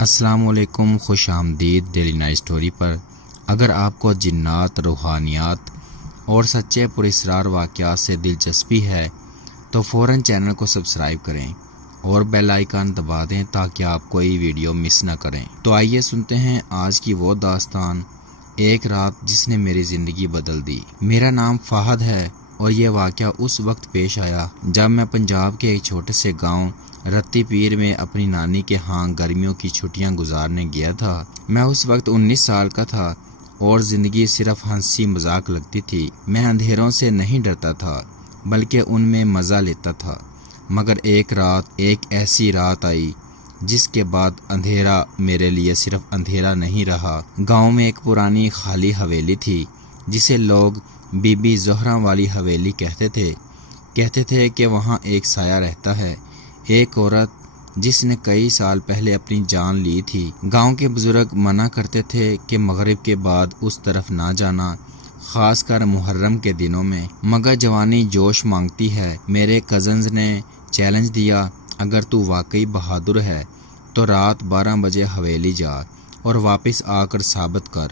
السلام علیکم، خوش آمدید ڈیلی نائٹ سٹوری پر۔ اگر آپ کو جنات، روحانیات اور سچے پراسرار واقعات سے دلچسپی ہے تو فوراً چینل کو سبسکرائب کریں اور بیل آئیکن دبا دیں تاکہ آپ کوئی ویڈیو مس نہ کریں۔ تو آئیے سنتے ہیں آج کی وہ داستان، ایک رات جس نے میری زندگی بدل دی۔ میرا نام فہد ہے اور یہ واقعہ اس وقت پیش آیا جب میں پنجاب کے ایک چھوٹے سے گاؤں رتی پیر میں اپنی نانی کے ہاں گرمیوں کی چھٹیاں گزارنے گیا تھا۔ میں اس وقت 19 سال کا تھا اور زندگی صرف ہنسی مذاق لگتی تھی۔ میں اندھیروں سے نہیں ڈرتا تھا بلکہ ان میں مزہ لیتا تھا۔ مگر ایک ایسی رات آئی جس کے بعد اندھیرا میرے لیے صرف اندھیرا نہیں رہا۔ گاؤں میں ایک پرانی خالی حویلی تھی جسے لوگ بی بی زہرا والی حویلی کہتے تھے کہ وہاں ایک سایہ رہتا ہے، ایک عورت جس نے کئی سال پہلے اپنی جان لی تھی۔ گاؤں کے بزرگ منع کرتے تھے کہ مغرب کے بعد اس طرف نہ جانا، خاص کر محرم کے دنوں میں، مگر جوانی جوش مانگتی ہے۔ میرے کزنز نے چیلنج دیا، اگر تو واقعی بہادر ہے تو رات 12 بجے حویلی جا اور واپس آ کر ثابت کر۔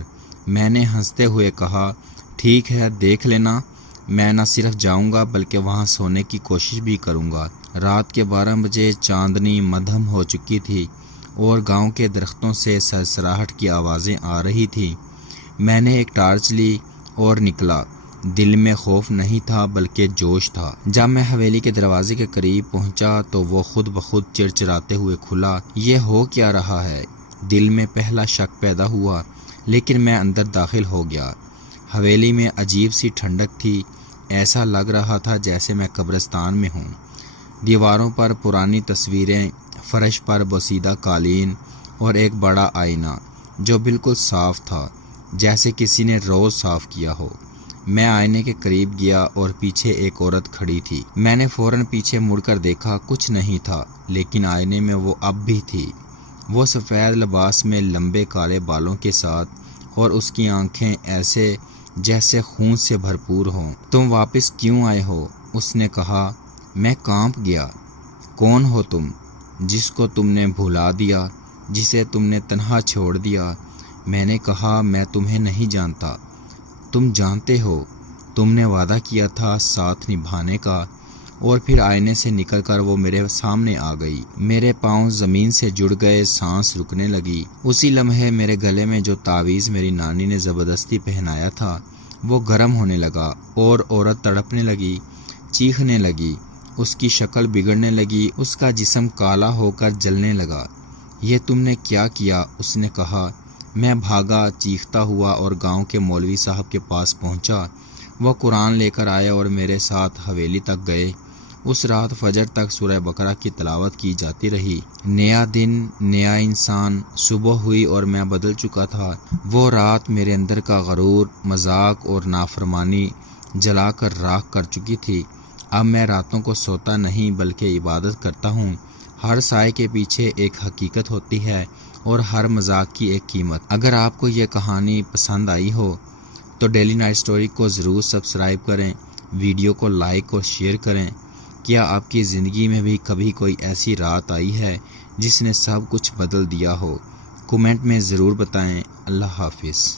میں نے ہنستے ہوئے کہا، ٹھیک ہے، دیکھ لینا۔ میں نہ صرف جاؤں گا بلکہ وہاں سونے کی کوشش بھی کروں گا۔ رات کے 12 بجے چاندنی مدھم ہو چکی تھی اور گاؤں کے درختوں سے سرسراہٹ کی آوازیں آ رہی تھیں۔ میں نے ایک ٹارچ لی اور نکلا۔ دل میں خوف نہیں تھا بلکہ جوش تھا۔ جب میں حویلی کے دروازے کے قریب پہنچا تو وہ خود بخود چرچراتے ہوئے کھلا۔ یہ ہو کیا رہا ہے؟ دل میں پہلا شک پیدا ہوا، لیکن میں اندر داخل ہو گیا۔ حویلی میں عجیب سی ٹھنڈک تھی، ایسا لگ رہا تھا جیسے میں قبرستان میں ہوں۔ دیواروں پر پرانی تصویریں، فرش پر بوسیدہ قالین اور ایک بڑا آئینہ جو بالکل صاف تھا، جیسے کسی نے روز صاف کیا ہو۔ میں آئینے کے قریب گیا اور پیچھے ایک عورت کھڑی تھی۔ میں نے فوراً پیچھے مڑ کر دیکھا، کچھ نہیں تھا، لیکن آئینے میں وہ اب بھی تھی۔ وہ سفید لباس میں لمبے کالے بالوں کے ساتھ، اور اس کی آنکھیں ایسے جیسے خون سے بھرپور ہوں۔ تم واپس کیوں آئے ہو؟ اس نے کہا۔ میں کانپ گیا۔ کون ہو تم، جس کو تم نے بھلا دیا، جسے تم نے تنہا چھوڑ دیا؟ میں نے کہا، میں تمہیں نہیں جانتا۔ تم جانتے ہو، تم نے وعدہ کیا تھا ساتھ نبھانے کا۔ اور پھر آئینے سے نکل کر وہ میرے سامنے آ گئی۔ میرے پاؤں زمین سے جڑ گئے، سانس رکنے لگی۔ اسی لمحے میرے گلے میں جو تعویذ میری نانی نے زبردستی پہنایا تھا وہ گرم ہونے لگا، اور عورت تڑپنے لگی، چیخنے لگی، اس کی شکل بگڑنے لگی، اس کا جسم کالا ہو کر جلنے لگا۔ یہ تم نے کیا کیا؟ اس نے کہا۔ میں بھاگا چیختا ہوا اور گاؤں کے مولوی صاحب کے پاس پہنچا۔ وہ قرآن لے کر آئے اور میرے ساتھ حویلی تک گئے۔ اس رات فجر تک سورہ بقرہ کی تلاوت کی جاتی رہی۔ نیا دن، نیا انسان۔ صبح ہوئی اور میں بدل چکا تھا۔ وہ رات میرے اندر کا غرور، مذاق اور نافرمانی جلا کر راکھ کر چکی تھی۔ اب میں راتوں کو سوتا نہیں بلکہ عبادت کرتا ہوں۔ ہر سائے کے پیچھے ایک حقیقت ہوتی ہے اور ہر مذاق کی ایک قیمت۔ اگر آپ کو یہ کہانی پسند آئی ہو تو ڈیلی نائٹ سٹوری کو ضرور سبسکرائب کریں، ویڈیو کو لائک اور شیئر کریں۔ کیا آپ کی زندگی میں بھی کبھی کوئی ایسی رات آئی ہے جس نے سب کچھ بدل دیا ہو؟ کومنٹ میں ضرور بتائیں۔ اللہ حافظ۔